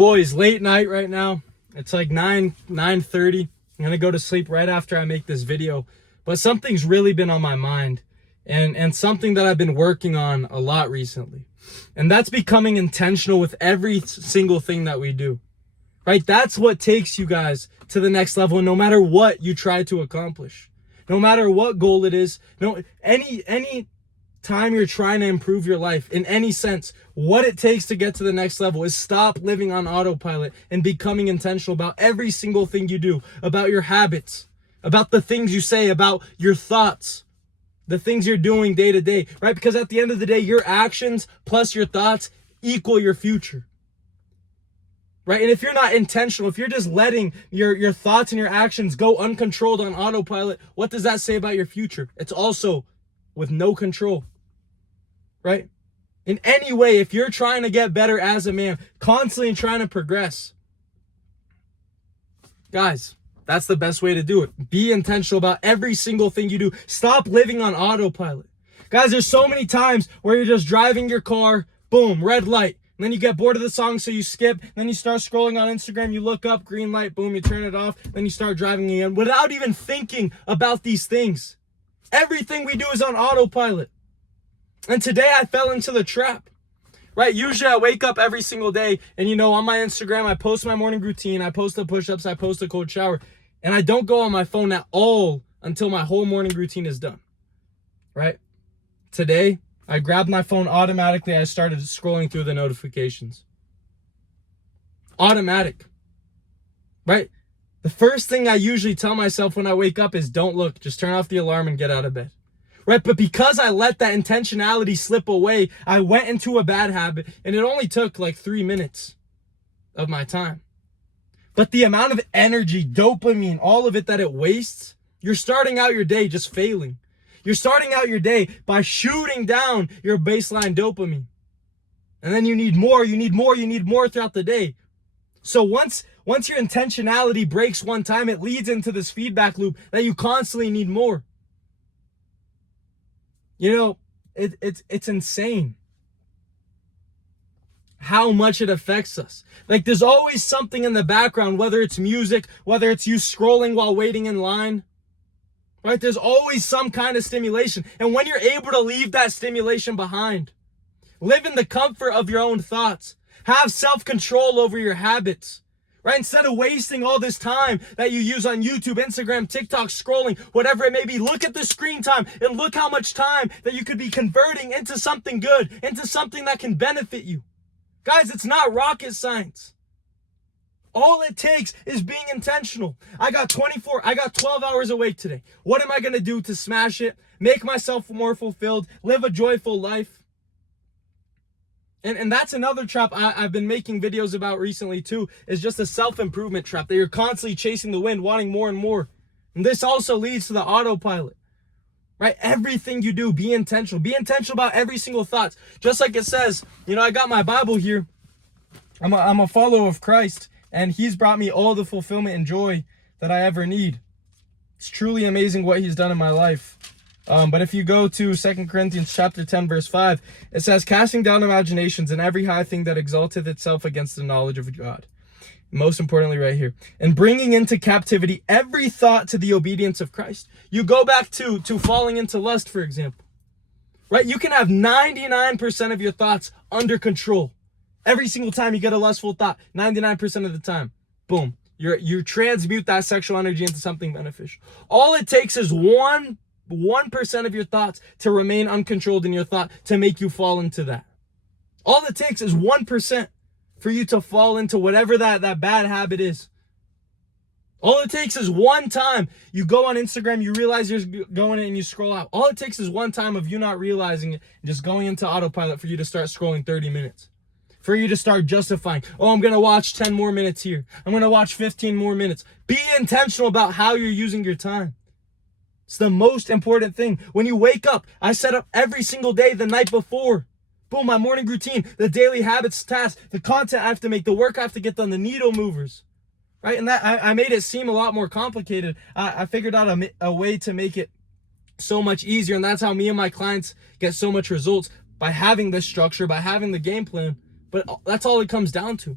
Boys, late night right now. It's like 9:30. I'm gonna go to sleep right after I make this video. But something's really been on my mind, and something that I've been working on a lot recently. And that's becoming intentional with every single thing that we do. Right? That's what takes you guys to the next level, no matter what you try to accomplish. No matter what goal it is, any time you're trying to improve your life in any sense, what it takes to get to the next level is stop living on autopilot and becoming intentional about every single thing you do, about your habits, about the things you say, about your thoughts, the things you're doing day to day, right? Because at the end of the day, your actions plus your thoughts equal your future, right? And if you're not intentional, if you're just letting your thoughts and your actions go uncontrolled on autopilot, what does that say about your future? It's also with no control, right? In any way, if you're trying to get better as a man, constantly trying to progress, guys, that's the best way to do it. Be intentional about every single thing you do. Stop living on autopilot. Guys, there's so many times where you're just driving your car, boom, red light. And then you get bored of the song, so you skip. Then you start scrolling on Instagram, you look up, green light, boom, you turn it off. Then you start driving again without even thinking about these things. Everything we do is on autopilot. And today I fell into the trap, right? Usually I wake up every single day and, on my Instagram, I post my morning routine. I post the push-ups. I post a cold shower. And I don't go on my phone at all until my whole morning routine is done, right? Today, I grabbed my phone automatically. I started scrolling through the notifications. Automatic, right? The first thing I usually tell myself when I wake up is don't look, just turn off the alarm and get out of bed. Right? But because I let that intentionality slip away, I went into a bad habit, and it only took like 3 minutes of my time. But the amount of energy, dopamine, all of it that it wastes, you're starting out your day just failing. You're starting out your day by shooting down your baseline dopamine. And then you need more throughout the day. So once your intentionality breaks one time, it leads into this feedback loop that you constantly need more. It's insane how much it affects us. Like, there's always something in the background, whether it's music, whether it's you scrolling while waiting in line, right? There's always some kind of stimulation. And when you're able to leave that stimulation behind, live in the comfort of your own thoughts, have self-control over your habits, right? Instead of wasting all this time that you use on YouTube, Instagram, TikTok, scrolling, whatever it may be, look at the screen time and look how much time that you could be converting into something good, into something that can benefit you. Guys, it's not rocket science. All it takes is being intentional. I got 12 hours awake today. What am I going to do to smash it, make myself more fulfilled, live a joyful life? And that's another trap I've been making videos about recently too, is just a self-improvement trap that you're constantly chasing the wind, wanting more and more. And this also leads to the autopilot, right? Everything you do, be intentional. Be intentional about every single thought. Just like it says, I got my Bible here. I'm a follower of Christ, and he's brought me all the fulfillment and joy that I ever need. It's truly amazing what he's done in my life. But if you go to 2 Corinthians chapter 10, verse 5, it says, casting down imaginations and every high thing that exalteth itself against the knowledge of God. Most importantly right here, and bringing into captivity every thought to the obedience of Christ. You go back to falling into lust, for example, right? You can have 99% of your thoughts under control. Every single time you get a lustful thought, 99% of the time, boom, you transmute that sexual energy into something beneficial. All it takes is 1% of your thoughts to remain uncontrolled in your thought to make you fall into that. All it takes is 1% for you to fall into whatever that bad habit is. All it takes is one time you go on Instagram, you realize you're going in and you scroll out. All it takes is one time of you not realizing it and just going into autopilot for you to start scrolling 30 minutes. For you to start justifying, I'm going to watch 10 more minutes here. I'm going to watch 15 more minutes. Be intentional about how you're using your time. It's the most important thing. When you wake up, I set up every single day the night before. Boom, my morning routine, the daily habits, tasks, the content I have to make, the work I have to get done, the needle movers. Right? And that I made it seem a lot more complicated. I figured out a way to make it so much easier. And that's how me and my clients get so much results, by having this structure, by having the game plan. But that's all it comes down to.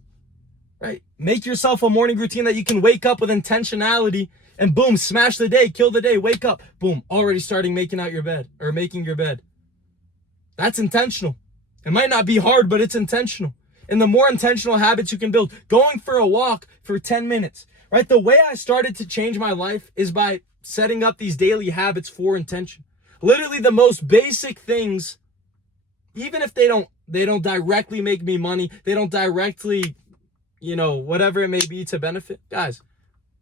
right? Make yourself a morning routine that you can wake up with intentionality and boom, smash the day, kill the day, wake up, boom, already starting making out your bed or making your bed. That's intentional. It might not be hard, but it's intentional. And the more intentional habits you can build, going for a walk for 10 minutes, right? The way I started to change my life is by setting up these daily habits for intention. Literally the most basic things, even if they don't directly make me money, they don't directly, whatever it may be to benefit. Guys,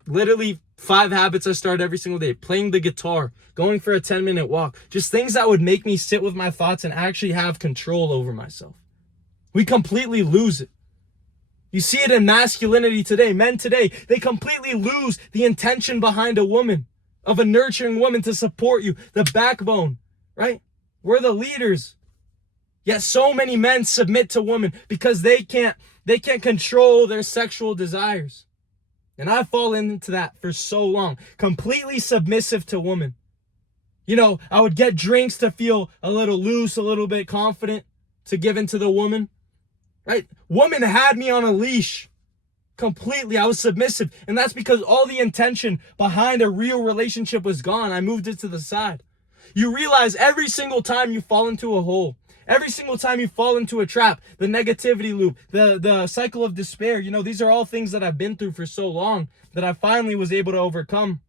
literally 5 habits I start every single day. Playing the guitar, going for a 10-minute walk. Just things that would make me sit with my thoughts and actually have control over myself. We completely lose it. You see it in masculinity today. Men today, they completely lose the intention behind a woman, of a nurturing woman to support you, the backbone, right? We're the leaders. Yet so many men submit to women because they can't control their sexual desires. And I fall into that for so long. Completely submissive to women. I would get drinks to feel a little loose, a little bit confident to give into the woman. Right? Woman had me on a leash. Completely. I was submissive. And that's because all the intention behind a real relationship was gone. I moved it to the side. You realize every single time you fall into a hole, every single time you fall into a trap, the negativity loop, the cycle of despair, these are all things that I've been through for so long that I finally was able to overcome.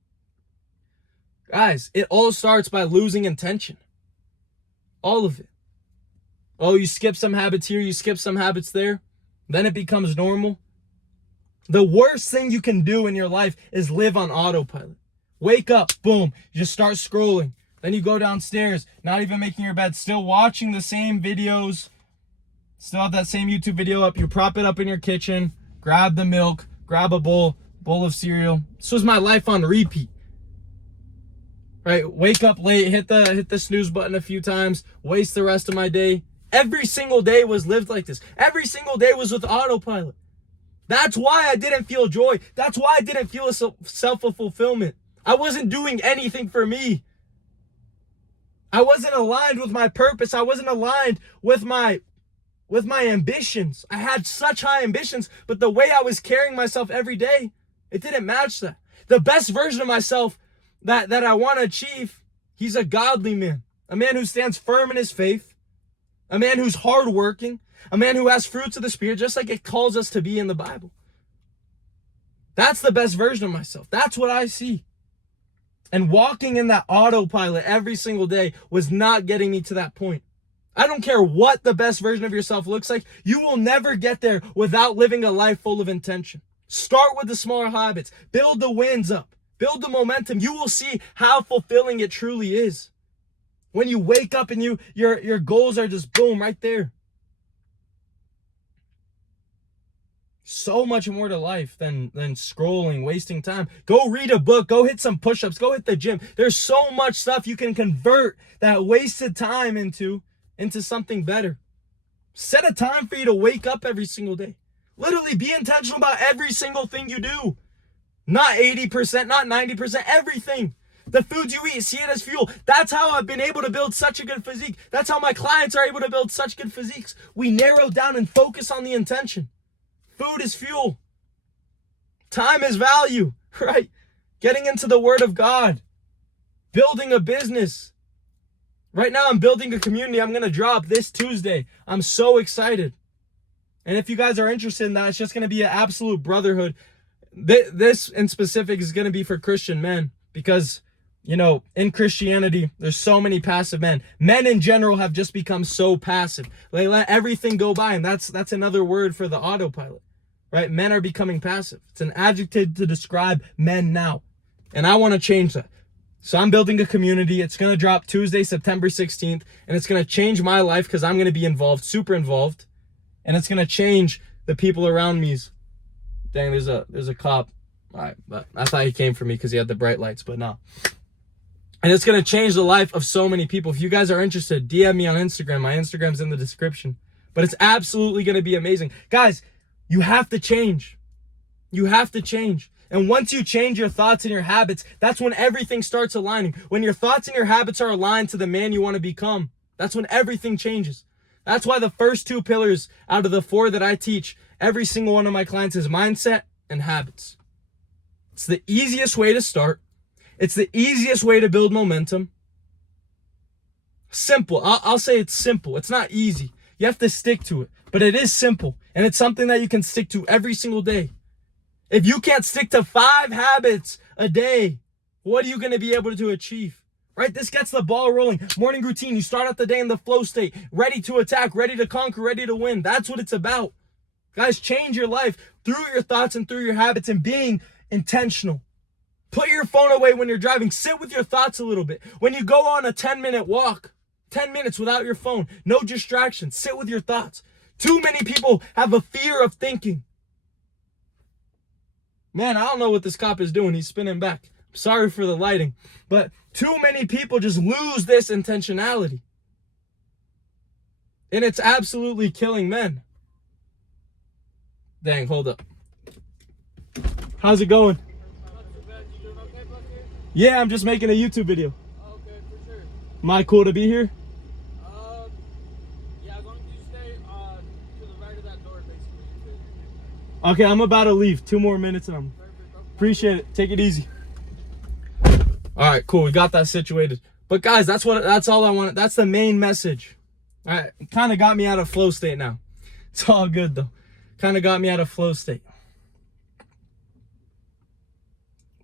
Guys, it all starts by losing intention. All of it. Oh, you skip some habits here, you skip some habits there. Then it becomes normal. The worst thing you can do in your life is live on autopilot. Wake up, boom, you just start scrolling. Then you go downstairs, not even making your bed, still watching the same videos, still have that same YouTube video up. You prop it up in your kitchen, grab the milk, grab a bowl of cereal. This was my life on repeat. Right? Wake up late, hit the snooze button a few times, waste the rest of my day. Every single day was lived like this. Every single day was with autopilot. That's why I didn't feel joy. That's why I didn't feel a self-fulfillment. I wasn't doing anything for me. I wasn't aligned with my purpose. I wasn't aligned with my ambitions. I had such high ambitions, but the way I was carrying myself every day, it didn't match that. The best version of myself that I want to achieve, he's a godly man. A man who stands firm in his faith. A man who's hardworking. A man who has fruits of the Spirit, just like it calls us to be in the Bible. That's the best version of myself. That's what I see. And walking in that autopilot every single day was not getting me to that point. I don't care what the best version of yourself looks like. You will never get there without living a life full of intention. Start with the smaller habits. Build the wins up. Build the momentum. You will see how fulfilling it truly is. When you wake up and your goals are just boom right there. So much more to life than scrolling, wasting time. Go read a book. Go hit some push-ups. Go hit the gym. There's so much stuff you can convert that wasted time into something better. Set a time for you to wake up every single day. Literally be intentional about every single thing you do. Not 80%, not 90%, everything. The foods you eat, see it as fuel. That's how I've been able to build such a good physique. That's how my clients are able to build such good physiques. We narrow down and focus on the intention. Food is fuel. Time is value, right? Getting into the Word of God. Building a business. Right now I'm building a community I'm going to drop this Tuesday. I'm so excited. And if you guys are interested in that, it's just going to be an absolute brotherhood. This in specific is going to be for Christian men because, in Christianity, there's so many passive men. Men in general have just become so passive. They let everything go by, and that's another word for the autopilot, right? Men are becoming passive. It's an adjective to describe men now, and I want to change that. So I'm building a community. It's going to drop Tuesday, September 16th, and it's going to change my life because I'm going to be involved, super involved, and it's going to change the people around me. Dang, there's a cop. All right, but I thought he came for me because he had the bright lights, but no. And it's going to change the life of so many people. If you guys are interested, DM me on Instagram. My Instagram's in the description. But it's absolutely going to be amazing. Guys, you have to change. You have to change. And once you change your thoughts and your habits, that's when everything starts aligning. When your thoughts and your habits are aligned to the man you want to become, that's when everything changes. That's why the first 2 pillars out of the 4 that I teach, every single one of my clients is mindset and habits. It's the easiest way to start. It's the easiest way to build momentum. Simple. I'll say it's simple. It's not easy. You have to stick to it, but it is simple, and it's something that you can stick to every single day. If you can't stick to 5 habits a day, what are you going to be able to achieve? Right? This gets the ball rolling. Morning routine. You start out the day in the flow state, ready to attack, ready to conquer, ready to win. That's what it's about. Guys, change your life through your thoughts and through your habits and being intentional. Put your phone away when you're driving. Sit with your thoughts a little bit. When you go on a 10-minute walk, 10 minutes without your phone, no distractions. Sit with your thoughts. Too many people have a fear of thinking. Man, I don't know what this cop is doing. He's spinning back. Sorry for the lighting. But too many people just lose this intentionality. And it's absolutely killing men. Dang, hold up. How's it going? Yeah, I'm just making a YouTube video. Okay, for sure. Am I cool to be here? Yeah, as long as you stay to the right of that door, basically. Okay, I'm about to leave. 2 more minutes and I'm... Appreciate it. Take it easy. All right, cool. We got that situated. But guys, that's all I wanted. That's the main message. All right, kind of got me out of flow state now. It's all good though. Kind of got me out of flow state.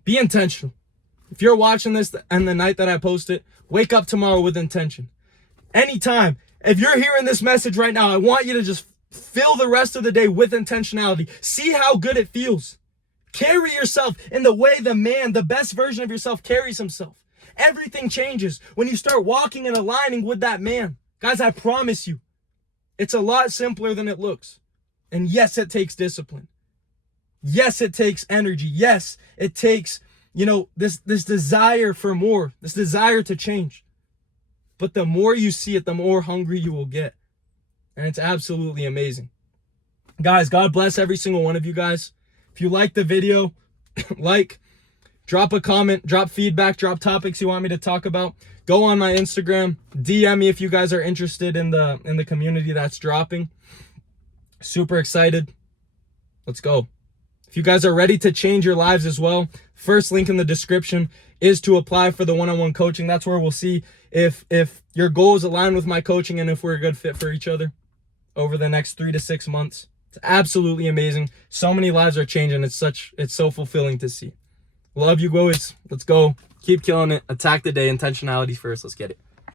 Be intentional. If you're watching this and the night that I post it, wake up tomorrow with intention. Anytime. If you're hearing this message right now, I want you to just fill the rest of the day with intentionality. See how good it feels. Carry yourself in the way the best version of yourself carries himself. Everything changes when you start walking and aligning with that man. Guys, I promise you, it's a lot simpler than it looks. And yes, it takes discipline. Yes, it takes energy. Yes, it takes, this desire for more, this desire to change. But the more you see it, the more hungry you will get. And it's absolutely amazing. Guys, God bless every single one of you guys. If you like the video, drop a comment, drop feedback, drop topics you want me to talk about. Go on my Instagram, DM me if you guys are interested in the community that's dropping. Super excited. Let's go. If you guys are ready to change your lives as well, first link in the description is to apply for the one-on-one coaching. That's where we'll see if your goals align with my coaching and if we're a good fit for each other over the next 3 to 6 months. It's absolutely amazing. So many lives are changing. It's so fulfilling to see. Love you guys. Let's go. Keep killing it. Attack the day. Intentionality first. Let's get it.